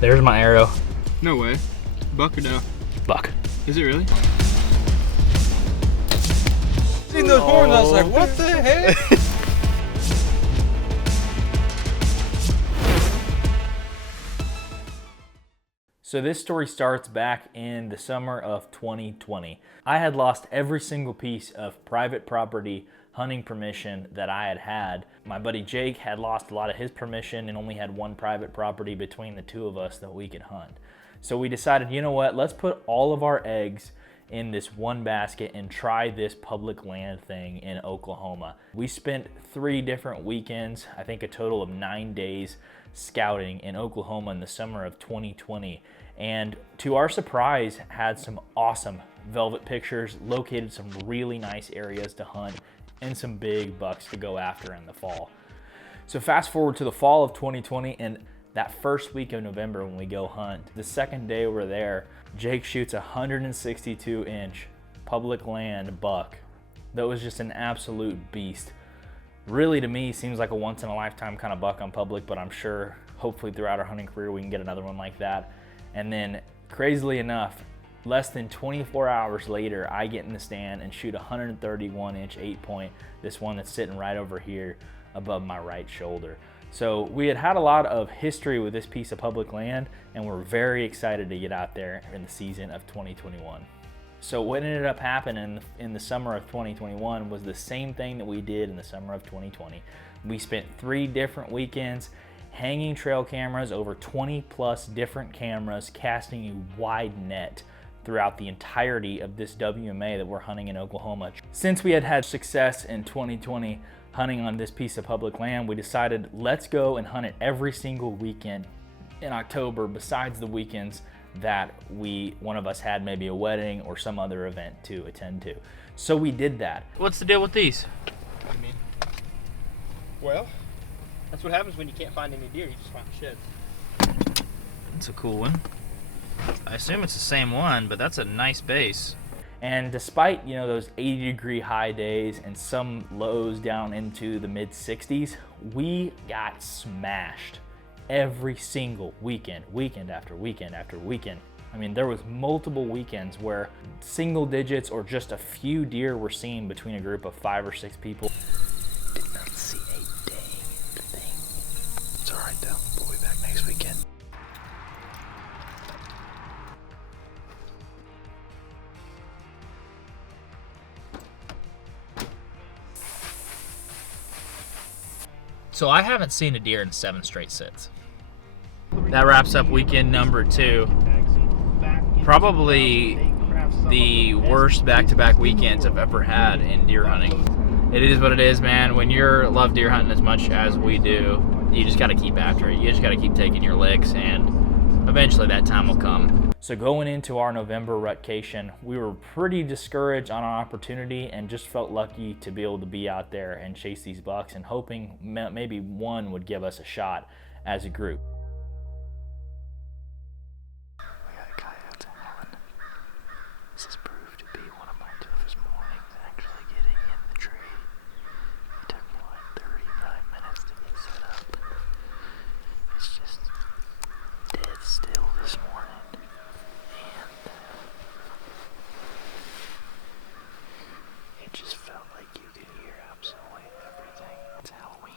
There's my arrow. No way. Buck or no? Buck. Is it really? Seen those horns, I was like, what the heck? So this story starts back in the summer of 2020. I had lost every single piece of private property hunting permission that I had had. My buddy Jake had lost a lot of his permission and only had one private property between the two of us that we could hunt. So we decided, you know what, let's put all of our eggs in this one basket and try this public land thing in Oklahoma. We spent 3 different weekends, I think a total of 9 days, scouting in Oklahoma in the summer of 2020, and to our surprise had some awesome velvet pictures, located some really nice areas to hunt, and some big bucks to go after in the fall. So fast forward to the fall of 2020, and that first week of November when we go hunt, the second day we're there, Jake shoots a 162-inch public land buck that was just an absolute beast. Really, to me, seems like a once-in-a-lifetime kind of buck on public, but I'm sure hopefully throughout our hunting career we can get another one like that. And then, crazily enough, less than 24 hours later, I get in the stand and shoot a 131-inch 8-point, this one that's sitting right over here above my right shoulder. So we had had a lot of history with this piece of public land, and we're very excited to get out there in the season of 2021. So what ended up happening in the summer of 2021 was the same thing that we did in the summer of 2020. We spent 3 different weekends hanging trail cameras, over 20 plus different cameras, casting a wide net throughout the entirety of this WMA that we're hunting in Oklahoma. Since we had had success in 2020 hunting on this piece of public land, we decided let's go and hunt it every single weekend in October, besides the weekends that one of us had maybe a wedding or some other event to attend to. So we did that. What's the deal with these? What do you mean? Well, that's what happens when you can't find any deer. You just find sheds. That's a cool one. I assume it's the same one, but that's a nice base. And despite, you know, those 80-degree high days and some lows down into the mid 60s, we got smashed every single weekend, weekend after weekend after weekend. I mean, there was multiple weekends where single digits or just a few deer were seen between a group of 5 or 6 people. Did not see a dang thing. It's all right though. We'll be back next weekend. So I haven't seen a deer in 7 straight sits. That wraps up weekend number 2. Probably the worst back-to-back weekends I've ever had in deer hunting. It is what it is, man. When you love deer hunting as much as we do, you just gotta keep after it. You just gotta keep taking your licks, and eventually that time will come. So going into our November rutcation, we were pretty discouraged on our opportunity and just felt lucky to be able to be out there and chase these bucks and hoping maybe one would give us a shot as a group. We got a coyote howling. This has proved to be one of my toughest mornings, actually getting in the tree. It took me like 35 minutes to get set up. It's just dead still this morning. And it just felt like you could hear absolutely everything. It's Halloween.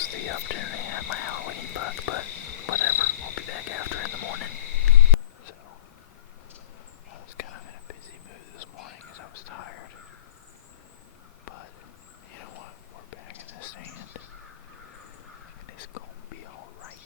was the opportunity at my Halloween buck, but whatever, we'll be back after in the morning. So, I was kind of in a busy mood this morning because I was tired. But, you know what, we're back in the stand, and it's gonna be alright.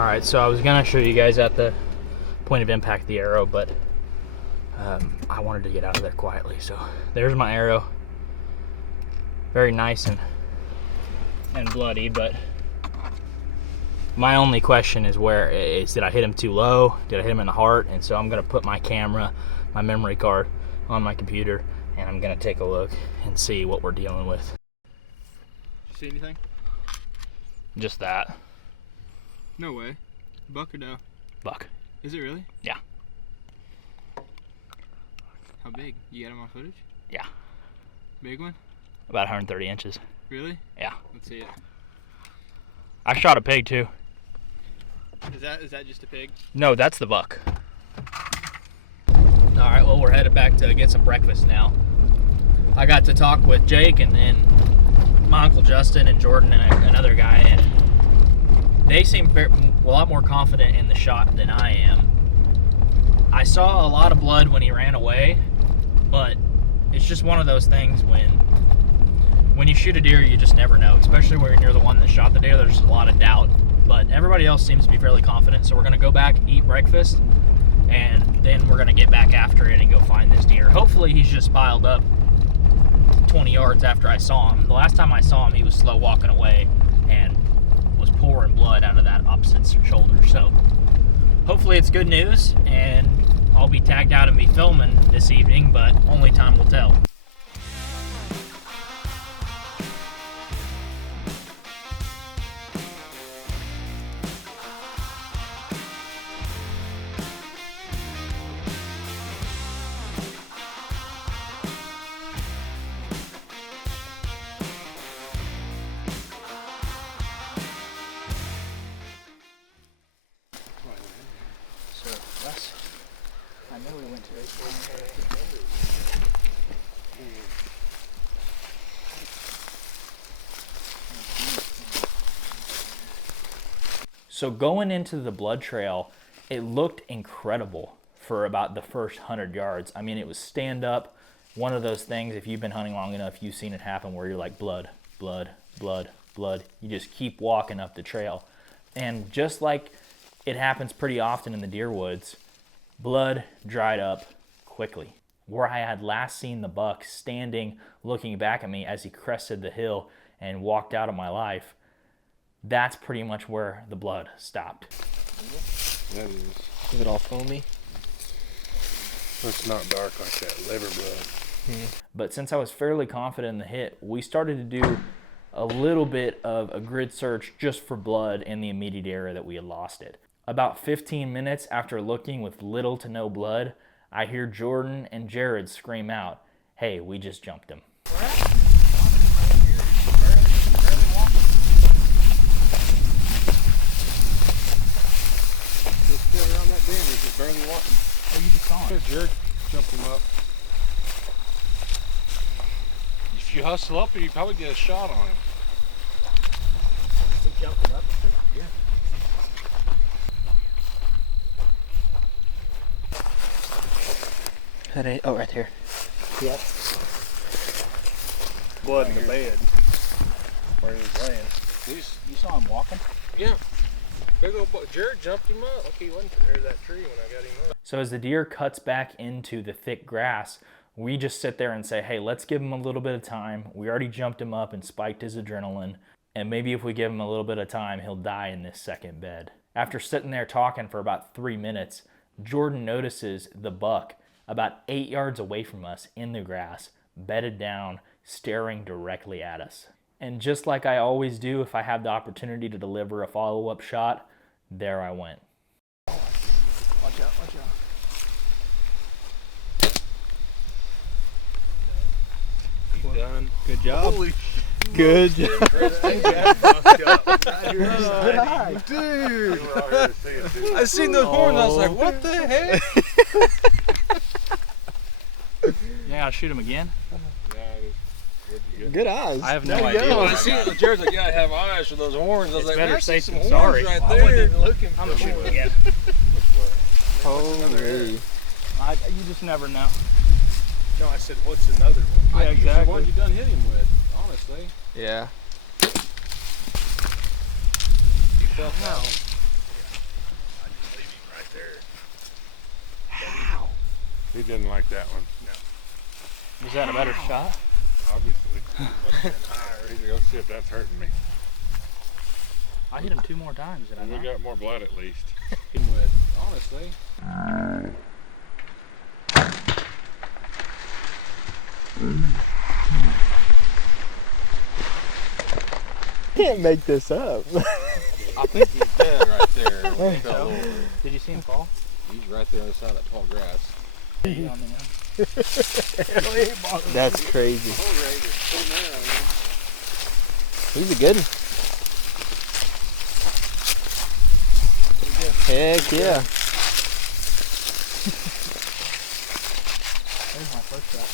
All right, so I was gonna show you guys at the point of impact the arrow, but I wanted to get out of there quietly. So there's my arrow. Very nice and bloody, but my only question is did I hit him too low? Did I hit him in the heart? And so I'm gonna put my camera, my memory card on my computer, and I'm gonna take a look and see what we're dealing with. See anything? Just that. No way. Buck or no? Buck. Is it really? Yeah. How big? You got him on footage? Yeah. Big one? About 130 inches. Really? Yeah. Let's see it. I shot a pig too. Is that just a pig? No, that's the buck. All right, well, we're headed back to get some breakfast now. I got to talk with Jake and then my Uncle Justin and Jordan and another guy, and they seem a lot more confident in the shot than I am. I saw a lot of blood when he ran away, but it's just one of those things when you shoot a deer, you just never know, especially when you're the one that shot the deer. There's a lot of doubt, but everybody else seems to be fairly confident. So we're gonna go back, eat breakfast, and then we're gonna get back after it and go find this deer. Hopefully he's just piled up 20 yards after I saw him. The last time I saw him, he was slow walking away and was pouring blood out of that opposite shoulder. So hopefully it's good news, and I'll be tagged out and be filming this evening, but only time will tell. I know we went to So going into the blood trail, it looked incredible for about the first 100 yards. I mean, it was stand up, one of those things, if you've been hunting long enough, you've seen it happen where you're like blood, blood, blood, blood. You just keep walking up the trail. And just like it happens pretty often in the deer woods, blood dried up quickly. Where I had last seen the buck standing, looking back at me as he crested the hill and walked out of my life, that's pretty much where the blood stopped. That is. Is it all foamy? It's not dark like that liver blood. But since I was fairly confident in the hit, we started to do a little bit of a grid search just for blood in the immediate area that we had lost it. About 15 minutes after looking with little to no blood, I hear Jordan and Jared scream out, "Hey, we just jumped him." Just still around that bend, he's just barely walking. Oh, you just saw him. Jared jumped him up. If you hustle up, you probably get a shot on him. He jumped him up? Yeah. That ain't, oh, right there. Yep. Blood in the bed where he was laying. You saw him walking? Yeah. Big old Jared jumped him up. Look, he wasn't near that tree when I got him up. So as the deer cuts back into the thick grass, we just sit there and say, hey, let's give him a little bit of time. We already jumped him up and spiked his adrenaline, and maybe if we give him a little bit of time, he'll die in this second bed. After sitting there talking for about 3 minutes, Jordan notices the buck about 8 yards away from us in the grass, bedded down, staring directly at us. And just like I always do if I have the opportunity to deliver a follow-up shot, there I went. Watch out, watch out. He's done. Good job. Holy Good job. Dude. I seen those horns, I was like, what the heck? Yeah, I'll shoot him again. Good eyes. I have no There you idea. go. I seen it, Jared's like, yeah, I have eyes for those horns. I was It's like, better man, I see safe some than horns sorry. right I there. wasn't looking I'm for gonna shoot him more. again. Holy. You just never know. No, I said, what's another one? Yeah, exactly. What you done hit him with, honestly. Yeah. You felt that one. He didn't like that one. Was that a better shot? Obviously. Must have been higher. Let's see if that's hurting me. I hit him 2 more times. Did I We not? got more blood at least. Honestly. Can't make this up. I think he's dead right there. When he fell over. Did you see him fall? He's right there on the side of that tall grass. That's crazy. He's a good one. Heck yeah. There's my first shot.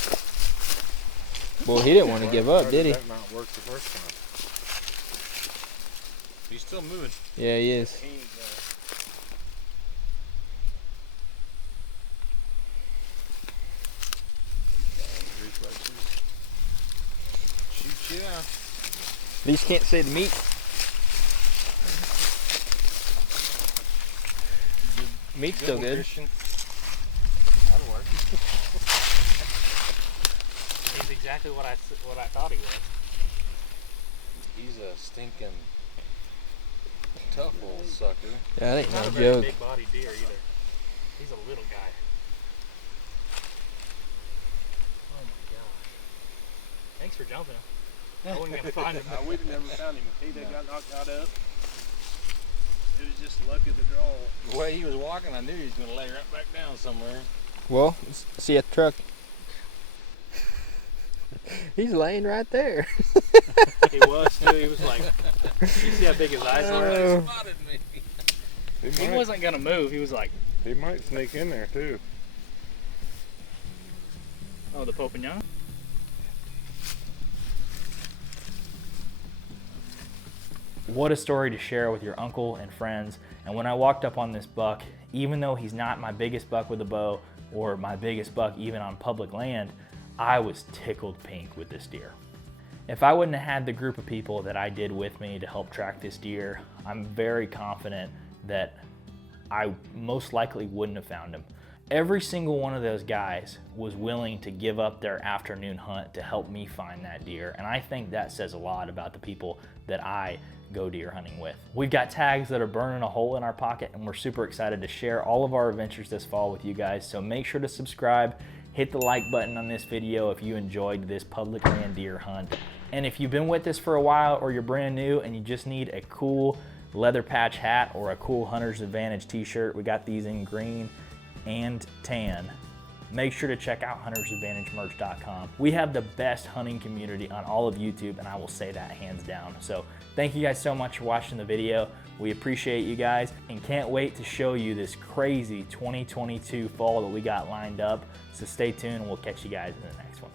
Well, he didn't want to give up, did he? That not work the first time. He's still moving. Yeah, he is. Shoot, yeah. These can't see the meat. Meat's still good. Christian. That'll work. He's exactly what I thought he was. He's a stinking tough old sucker. Yeah, that ain't Not no a very joke. big body deer either. He's a little guy. Oh my gosh. Thanks for jumping him. I wasn't gonna find him. We never found him. He done got knocked out up. It was just luck of the draw. The way he was walking, I knew he was going to lay right back down somewhere. Well, see you at the truck. He's laying right there. He was too. He was like, you see how big his eyes are? He spotted me. He wasn't gonna move. He was like, He might sneak in there too. oh, the Popignon? What a story to share with your uncle and friends. And when I walked up on this buck, even though he's not my biggest buck with a bow or my biggest buck even on public land, I was tickled pink with this deer. If I wouldn't have had the group of people that I did with me to help track this deer, I'm very confident that I most likely wouldn't have found him. Every single one of those guys was willing to give up their afternoon hunt to help me find that deer. And I think that says a lot about the people that I go deer hunting with. We've got tags that are burning a hole in our pocket, and we're super excited to share all of our adventures this fall with you guys. So make sure to subscribe, hit the like button on this video if you enjoyed this public land deer hunt. And if you've been with us for a while or you're brand new and you just need a cool leather patch hat or a cool Hunter's Advantage t-shirt, we got these in green and tan. Make sure to check out huntersadvantagemerch.com. We have the best hunting community on all of YouTube, and I will say that hands down. So thank you guys so much for watching the video. We appreciate you guys and can't wait to show you this crazy 2022 fall that we got lined up. So stay tuned and we'll catch you guys in the next one.